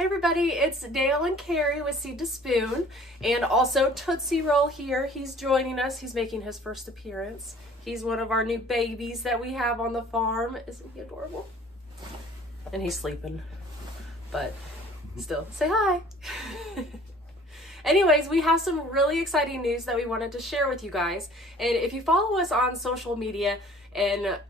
Hey everybody, it's Dale and Carrie with Seed to Spoon, and also Tootsie Roll here. He's joining us. He's making his first appearance. He's one of our new babies that we have on the farm. Isn't he adorable? And he's sleeping, but still, say hi. Anyways, we have some really exciting news that we wanted to share with you guys. And if you follow us on social media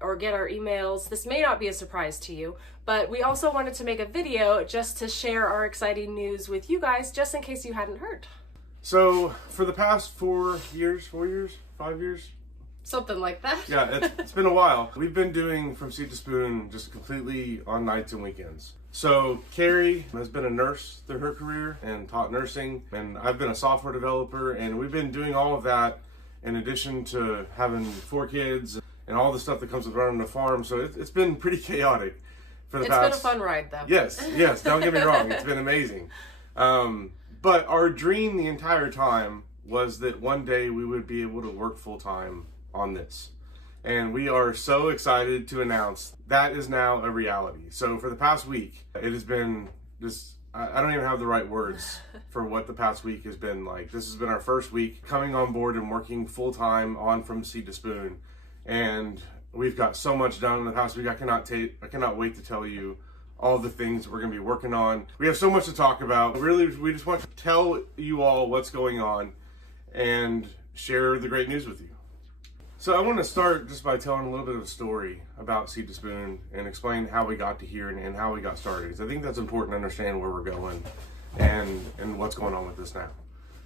or get our emails, this may not be a surprise to you, but we also wanted to make a video just to share our exciting news with you guys, just in case you hadn't heard. So for the past 5 years, Something like that. yeah, it's been a while. We've been doing From Seed to Spoon just completely on nights and weekends. So Carrie has been a nurse through her career and taught nursing, and I've been a software developer, and we've been doing all of that in addition to having 4 kids and all the stuff that comes with running a farm. So it's been pretty chaotic for the past. It's been a fun ride though. Yes, don't get me wrong, it's been amazing. But our dream the entire time was that one day we would be able to work full time on this. And we are so excited to announce that is now a reality. So for the past week, it has been just, I don't even have the right words for what the past week has been like. This has been our first week coming on board and working full time on From Seed to Spoon. And we've got so much done in the past week. I cannot wait to tell you all the things we're going to be working on. We have so much to talk about. Really, we just want to tell you all what's going on and share the great news with you. So I want to start just by telling a little bit of a story about Seed to Spoon and explain how we got to here and how we got started. Because I think that's important to understand where we're going and what's going on with this now.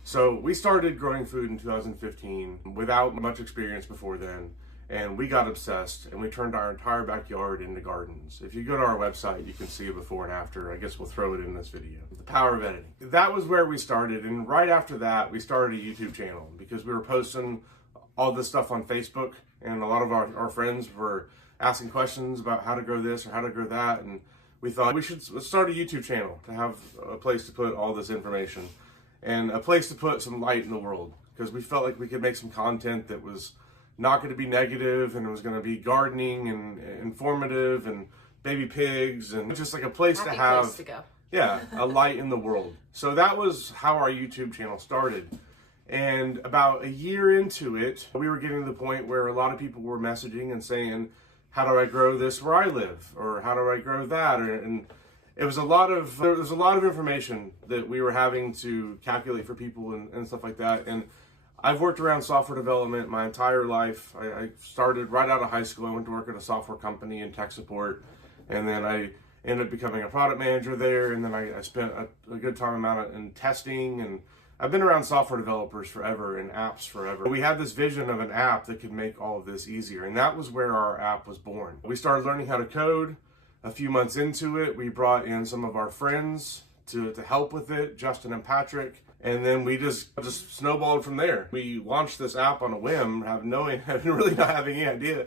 So we started growing food in 2015 without much experience before then. And we got obsessed and we turned our entire backyard into gardens. If you go to our website, you can see a before and after. I guess we'll throw it in this video. The power of editing. That was where we started. And right after that, we started a YouTube channel because we were posting all this stuff on Facebook, and a lot of our friends were asking questions about how to grow this or how to grow that, and we thought let's start a YouTube channel to have a place to put all this information and a place to put some light in the world, because we felt like we could make some content that was not going to be negative, and it was going to be gardening and informative and baby pigs and just like a place to have place to go. Yeah, a light in the world. So that was how our YouTube channel started. And about a year into it, we were getting to the point where a lot of people were messaging and saying, how do I grow this where I live? Or how do I grow that? And there was a lot of information that we were having to calculate for people and stuff like that. And I've worked around software development my entire life. I started right out of high school. I went to work at a software company in tech support. And then I ended up becoming a product manager there. And then I spent a good time amount in testing, and I've been around software developers forever and apps forever. We had this vision of an app that could make all of this easier, and that was where our app was born. We started learning how to code. A few months into it, we brought in some of our friends to help with it, Justin and Patrick, and then we just snowballed from there. We launched this app on a whim, really not having any idea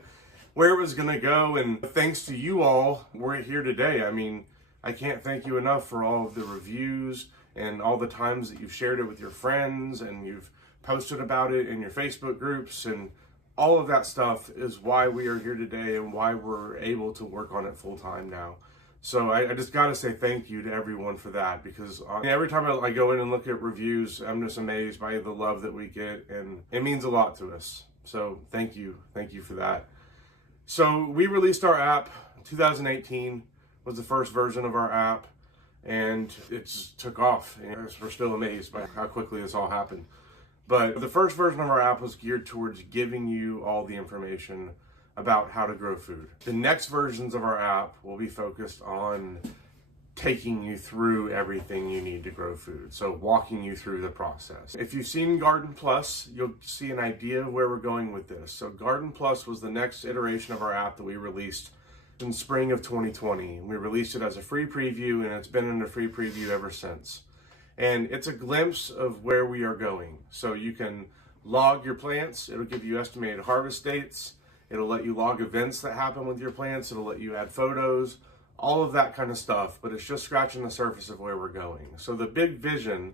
where it was going to go, and thanks to you all, we're here today. I mean, I can't thank you enough for all of the reviews and all the times that you've shared it with your friends and you've posted about it in your Facebook groups, and all of that stuff is why we are here today and why we're able to work on it full time now. So I just got to say thank you to everyone for that, because every time I go in and look at reviews, I'm just amazed by the love that we get, and it means a lot to us. So thank you for that. So we released our app. 2018 was the first version of our app. And it just took off. And we're still amazed by how quickly this all happened. But the first version of our app was geared towards giving you all the information about how to grow food. The next versions of our app will be focused on taking you through everything you need to grow food. So walking you through the process. If you've seen Garden Plus, you'll see an idea of where we're going with this. So Garden Plus was the next iteration of our app that we released in spring of 2020. We released it as a free preview, and it's been in a free preview ever since. And it's a glimpse of where we are going. So you can log your plants. It'll give you estimated harvest dates. It'll let you log events that happen with your plants. It'll let you add photos, all of that kind of stuff. But it's just scratching the surface of where we're going. So the big vision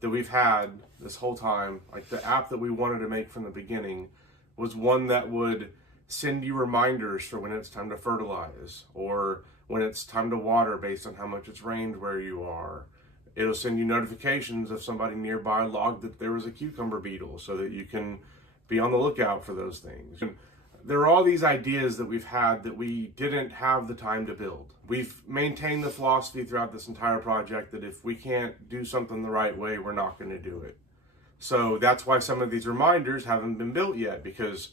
that we've had this whole time, like the app that we wanted to make from the beginning, was one that would send you reminders for when it's time to fertilize, or when it's time to water based on how much it's rained where you are. It'll send you notifications if somebody nearby logged that there was a cucumber beetle so that you can be on the lookout for those things. And there are all these ideas that we've had that we didn't have the time to build. We've maintained the philosophy throughout this entire project that if we can't do something the right way, we're not going to do it. So that's why some of these reminders haven't been built yet, because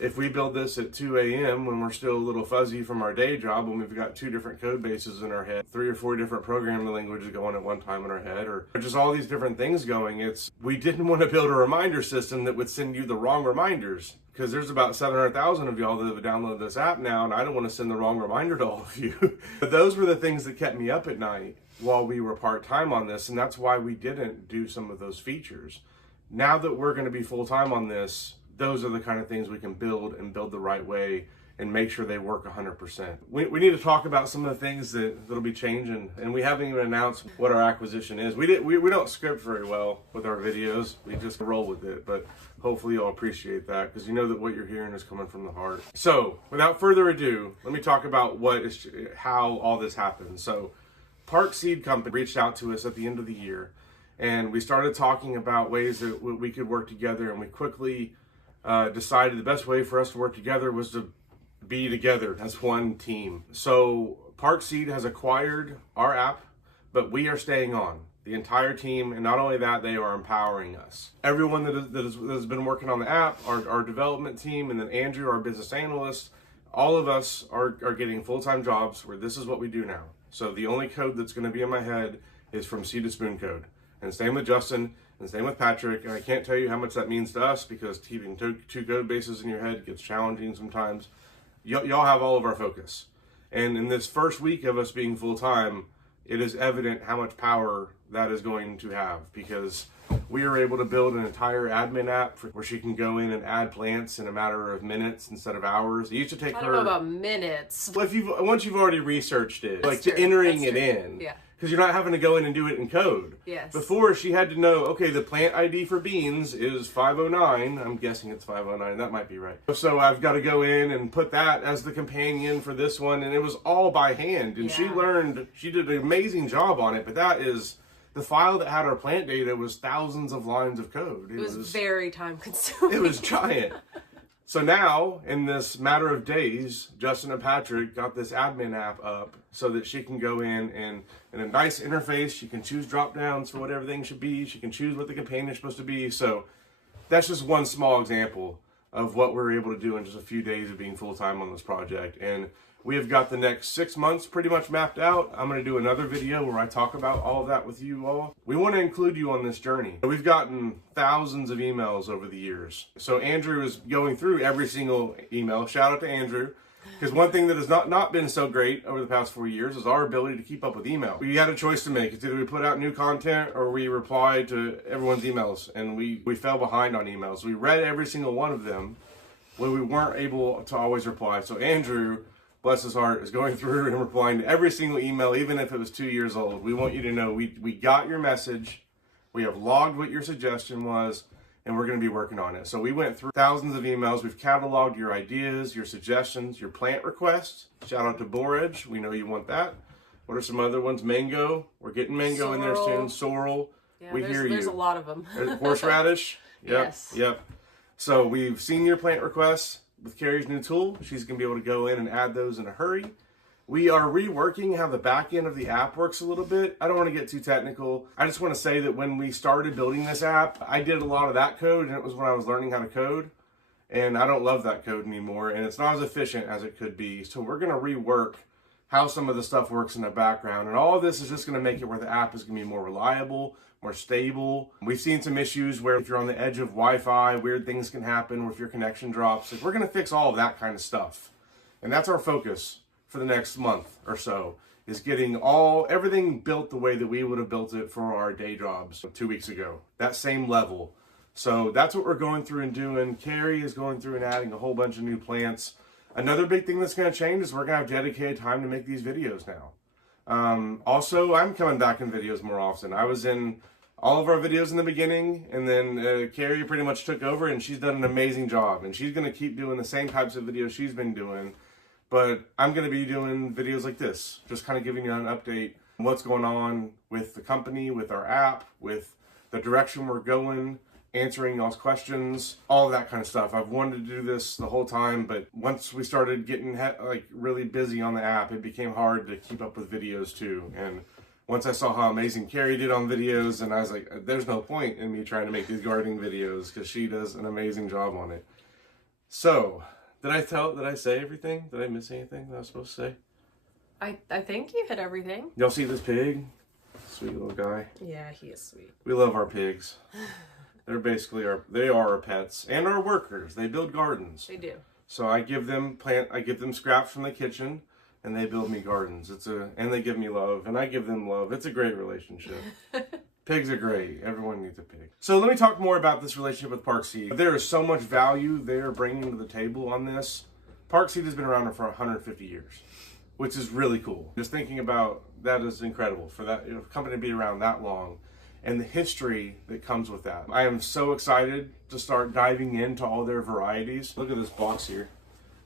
if we build this at 2 a.m. when we're still a little fuzzy from our day job, when we've got 2 different code bases in our head, 3 or 4 different programming languages going at one time in our head, or just all these different things going, we didn't want to build a reminder system that would send you the wrong reminders, because there's about 700,000 of y'all that have downloaded this app now, and I don't want to send the wrong reminder to all of you. But those were the things that kept me up at night while we were part-time on this, and that's why we didn't do some of those features. Now that we're going to be full-time on this, those are the kind of things we can build and build the right way and make sure they work 100%. We need to talk about some of the things that'll be changing, and we haven't even announced what our acquisition is. We don't script very well with our videos. We just roll with it, but hopefully you'll appreciate that, because you know that what you're hearing is coming from the heart. So without further ado, let me talk about how all this happened. So Park Seed Company reached out to us at the end of the year, and we started talking about ways that we could work together, and we quickly decided the best way for us to work together was to be together as one team. So Park Seed has acquired our app, but we are staying on, the entire team, and not only that, they are empowering us. Everyone that has been working on the app, our development team, and then Andrew, our business analyst, all of us are getting full-time jobs where this is what we do now. So the only code that's going to be in my head is from seed to spoon code. And same with Justin, and same with Patrick. And I can't tell you how much that means to us, because keeping 2 code bases in your head gets challenging sometimes. Y'all have all of our focus. And in this first week of us being full-time, it is evident how much power that is going to have, because we are able to build an entire admin app where she can go in and add plants in a matter of minutes instead of hours. It used to take her... I don't know about minutes. Well, once you've already researched it, That's like true. entering That's it true. in. Yeah. Because you're not having to go in and do it in code. Yes. Before, she had to know, okay, the plant ID for beans is 509. I'm guessing it's 509. That might be right. So I've got to go in and put that as the companion for this one. And it was all by hand. And she did an amazing job on it. But that is, the file that had our plant data was thousands of lines of code. It was very time consuming. It was giant. So now, in this matter of days, Justin and Patrick got this admin app up so that she can go in and in a nice interface, she can choose drop downs for what everything should be. She can choose what the companion is supposed to be. So that's just one small example of what we're able to do in just a few days of being full-time on this project. And we have got the next 6 months pretty much mapped out. I'm going to do another video where I talk about all of that with you all. We want to include you on this journey. We've gotten thousands of emails over the years. So Andrew is going through every single email. Shout out to Andrew. Because one thing that has not been so great over the past 4 years is our ability to keep up with email. We had a choice to make. It's either we put out new content or we reply to everyone's emails. And we fell behind on emails. We read every single one of them when we weren't able to always reply. So Andrew, bless his heart, is going through and replying to every single email, even if it was 2 years old. We want you to know we got your message. We have logged what your suggestion was, and we're going to be working on it. So we went through thousands of emails. We've cataloged your ideas, your suggestions, your plant requests. Shout out to Borage. We know you want that. What are some other ones? Mango. We're getting mango in there soon. Sorrel. Yeah, we hear you. There's a lot of them. Horseradish. Yep. Yes. Yep. So we've seen your plant requests. With Carrie's new tool, she's going to be able to go in and add those in a hurry. We are reworking how the back end of the app works a little bit. I don't want to get too technical. I just want to say that when we started building this app, I did a lot of that code, and it was when I was learning how to code. And I don't love that code anymore, and it's not as efficient as it could be. So we're going to rework how some of the stuff works in the background. And all of this is just going to make it where the app is going to be more reliable, more stable. We've seen some issues where if you're on the edge of Wi-Fi, weird things can happen, or if your connection drops. Like, we're going to fix all of that kind of stuff. And that's our focus for the next month or so, is getting everything built the way that we would have built it for our day jobs 2 weeks ago. That same level. So that's what we're going through and doing. Carrie is going through and adding a whole bunch of new plants. Another big thing that's going to change is we're going to have dedicated time to make these videos now. Also, I'm coming back in videos more often. I was in all of our videos in the beginning, and then Carrie pretty much took over, and she's done an amazing job. And she's going to keep doing the same types of videos she's been doing. But I'm going to be doing videos like this, just kind of giving you an update on what's going on with the company, with our app, with the direction we're going, answering y'all's questions, all of that kind of stuff. I've wanted to do this the whole time, but once we started getting like really busy on the app, it became hard to keep up with videos too. And once I saw how amazing Carrie did on videos, and I was like, there's no point in me trying to make these gardening videos because she does an amazing job on it. So, did I say everything? Did I miss anything that I was supposed to say? I think you hit everything. Y'all see this pig? Sweet little guy. Yeah, he is sweet. We love our pigs. They're basically they are our pets and our workers. They build gardens. They do. So I give them scraps from the kitchen, and they build me gardens. And they give me love, and I give them love. It's a great relationship. Pigs are great. Everyone needs a pig. So let me talk more about this relationship with Park Seed. There is so much value they are bringing to the table on this. Park Seed has been around for 150 years, which is really cool. Just thinking about that is incredible for that company to be around that long, and the history that comes with that. I am so excited to start diving into all their varieties. Look at this box here.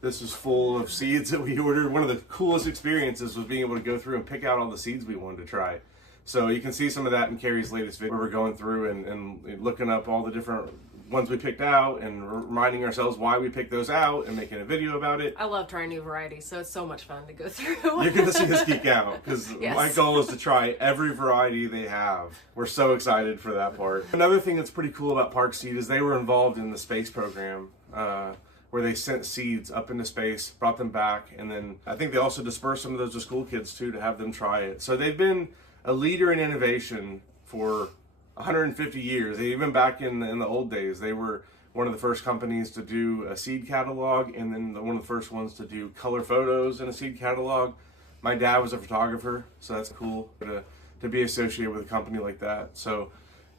This is full of seeds that we ordered. One of the coolest experiences was being able to go through and pick out all the seeds we wanted to try. So you can see some of that in Carrie's latest video, where we're going through and looking up all the different ones we picked out and reminding ourselves why we picked those out and making a video about it. I love trying new varieties, so it's so much fun to go through. You're going to see us geek out because yes. My goal is to try every variety they have. We're so excited for that part. Another thing that's pretty cool about Park Seed is they were involved in the space program where they sent seeds up into space, brought them back, and then I think they also dispersed some of those to school kids too to have them try it. So they've been a leader in innovation for 150 years. Even back in the old days, they were one of the first companies to do a seed catalog, and then one of the first ones to do color photos in a seed catalog. My dad was a photographer, so that's cool to be associated with a company like that. So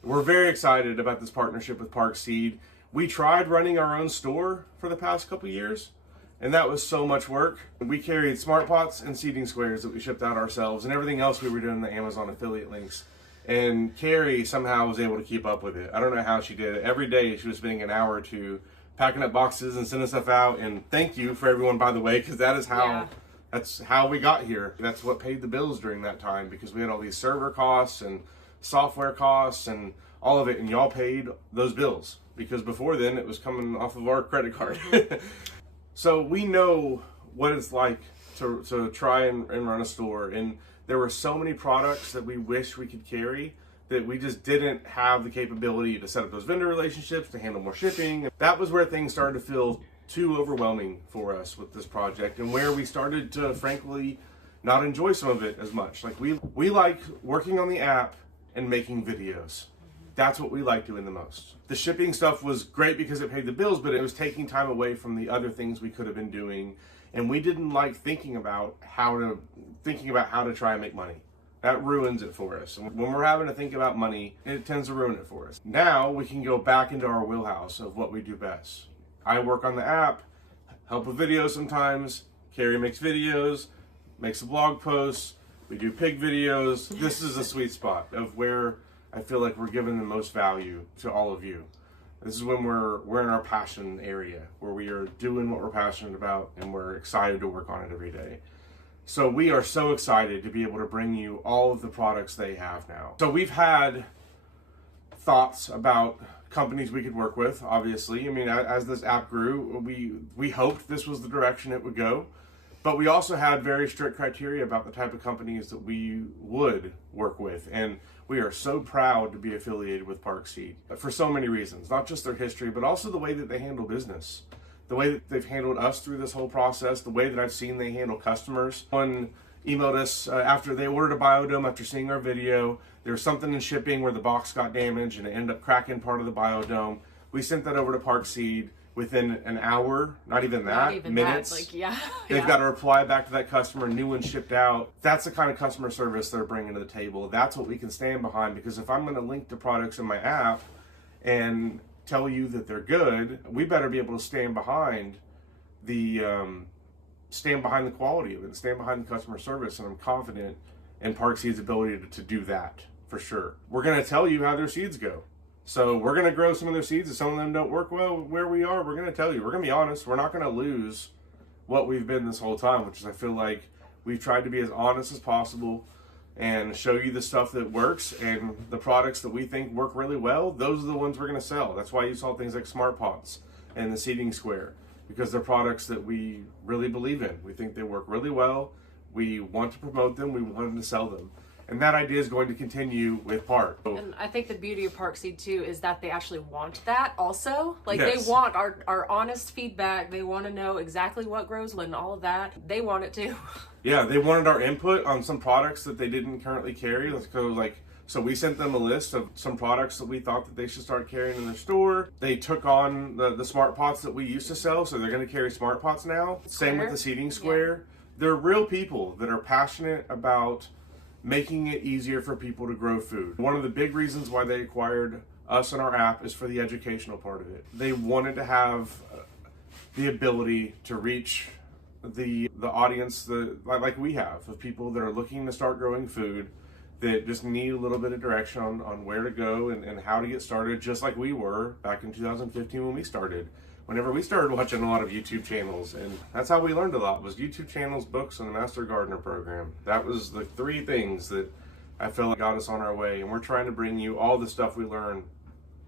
we're very excited about this partnership with Park Seed. We tried running our own store for the past couple years, and that was so much work. We carried smart pots and seeding squares that we shipped out ourselves, and everything else we were doing the Amazon affiliate links. And Carrie somehow was able to keep up with it. I don't know how she did it. Every day she was spending an hour or two packing up boxes and sending stuff out. And thank you for everyone, by the way, because that's how we got here. That's what paid the bills during that time, because we had all these server costs and software costs and all of it, and y'all paid those bills, because before then it was coming off of our credit card. So we know what it's like to try and run a store, and there were so many products that we wish we could carry that we just didn't have the capability to set up those vendor relationships, to handle more shipping. That was where things started to feel too overwhelming for us with this project, and where we started to frankly not enjoy some of it as much. Like we like working on the app and making videos. That's what we like doing the most. The shipping stuff was great because it paid the bills, but it was taking time away from the other things we could have been doing. And we didn't like thinking about how to try and make money. That ruins it for us. And when we're having to think about money, it tends to ruin it for us. Now we can go back into our wheelhouse of what we do best. I work on the app, help with videos sometimes. Carrie makes videos, makes the blog posts. We do pig videos. This is a sweet spot of where I feel like we're giving the most value to all of you. This is when we're in our passion area, where we are doing what we're passionate about, and we're excited to work on it every day. So we are so excited to be able to bring you all of the products they have now. So we've had thoughts about companies we could work with, obviously. I mean, as this app grew, we hoped this was the direction it would go. But we also had very strict criteria about the type of companies that we would work with. And we are so proud to be affiliated with Park Seed for so many reasons, not just their history, but also the way that they handle business, the way that they've handled us through this whole process, the way that I've seen they handle customers. One emailed us after they ordered a biodome after seeing our video. There was something in shipping where the box got damaged and it ended up cracking part of the biodome. We sent that over to Park Seed. Within an hour, not even minutes, they've got a reply back to that customer, new one shipped out. That's the kind of customer service they're bringing to the table. That's what we can stand behind, because if I'm going to link to products in my app and tell you that they're good, we better be able to stand behind the quality of it, stand behind the customer service, and I'm confident in Park Seed's ability to do that for sure. We're going to tell you how their seeds go. So we're going to grow some of their seeds. If some of them don't work well where we are, we're going to tell you. We're going to be honest. We're not going to lose what we've been this whole time, which is I feel like we've tried to be as honest as possible and show you the stuff that works, and the products that we think work really well, those are the ones we're going to sell. That's why you saw things like Smart Pots and the Seeding Square, because they're products that we really believe in. We think they work really well. We want to promote them. We want to sell them. And that idea is going to continue with Park. And I think the beauty of Park Seed too is that they actually want that also. Like Yes. they want our honest feedback. They want to know exactly what grows when, all of that. They want it too. Yeah, they wanted our input on some products that they didn't currently carry. So we sent them a list of some products that we thought that they should start carrying in their store. They took on the Smart Pots that we used to sell, so they're going to carry Smart Pots now. Same with the Seeding Square. Yeah. They're real people that are passionate about making it easier for people to grow food. One of the big reasons why they acquired us and our app is for the educational part of it. They wanted to have the ability to reach the audience that like we have, of people that are looking to start growing food, that just need a little bit of direction on where to go and how to get started, just like we were back in 2015 when we started. Whenever we started watching a lot of YouTube channels, and that's how we learned a lot, was YouTube channels, books, and the Master Gardener program. That was the three things that I felt like got us on our way, and we're trying to bring you all the stuff we learned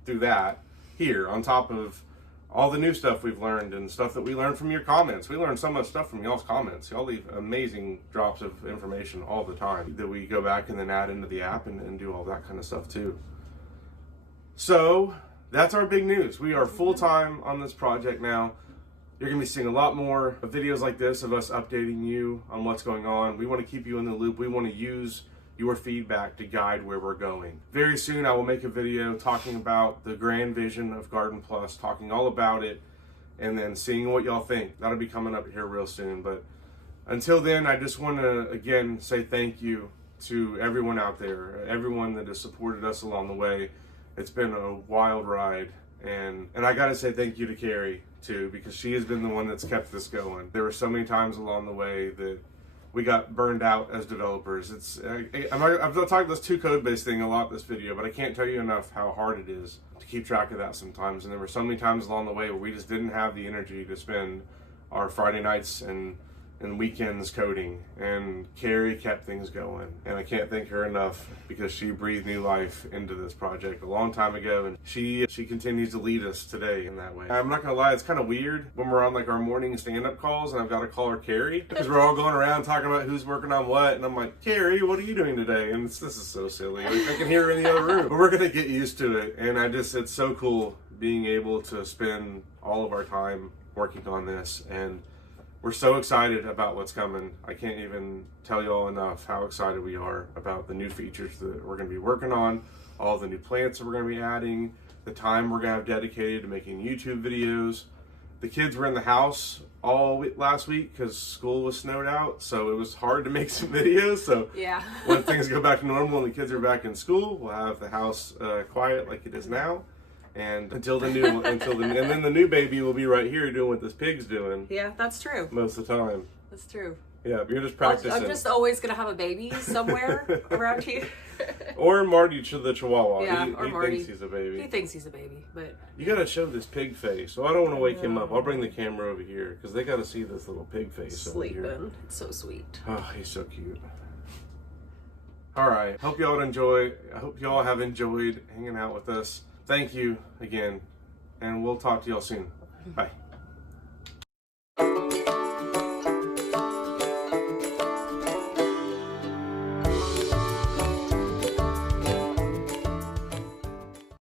through that here, on top of all the new stuff we've learned and stuff that we learned from your comments. We learned so much stuff from y'all's comments. Y'all leave amazing drops of information all the time that we go back and then add into the app and do all that kind of stuff too. So that's our big news. We are full-time on this project now. You're going to be seeing a lot more of videos like this of us updating you on what's going on. We want to keep you in the loop. We want to use your feedback to guide where we're going. Very soon I will make a video talking about the grand vision of Garden Plus, talking all about it, and then seeing what y'all think. That'll be coming up here real soon. But until then, I just want to again say thank you to everyone out there, everyone that has supported us along the way. It's been a wild ride, and I gotta say thank you to Carrie too, because she has been the one that's kept this going. There were so many times along the way that we got burned out as developers. I've talked this 2 code base thing a lot this video, but I can't tell you enough how hard it is to keep track of that sometimes. And there were so many times along the way where we just didn't have the energy to spend our Friday nights and weekends coding, and Carrie kept things going, and I can't thank her enough, because she breathed new life into this project a long time ago, and she continues to lead us today in that way. I'm not gonna lie, it's kind of weird when we're on like our morning stand-up calls and I've got to call her Carrie, because we're all going around talking about who's working on what, and I'm like, Carrie, what are you doing today? And this is so silly. I can hear her in the other room, but we're gonna get used to it. And it's so cool being able to spend all of our time working on this, and we're so excited about what's coming. I can't even tell you all enough how excited we are about the new features that we're going to be working on, all the new plants that we're going to be adding, the time we're going to have dedicated to making YouTube videos. The kids were in the house all last week because school was snowed out, so it was hard to make some videos. So yeah. When things go back to normal and the kids are back in school, we'll have the house quiet like it is now. And and then the new baby will be right here doing what this pig's doing. Yeah, that's true. Most of the time. That's true. Yeah, you're just practicing. I'm just always gonna have a baby somewhere around here. Or Marty, the Chihuahua. Yeah, he Marty. thinks he's a baby. He thinks he's a baby, but you gotta show this pig face. So I don't want to wake him up. I'll bring the camera over here because they gotta see this little pig face sleeping. over here. It's so sweet. Oh, he's so cute. All right. Hope y'all enjoy. I hope y'all have enjoyed hanging out with us. Thank you again, and we'll talk to y'all soon. Bye.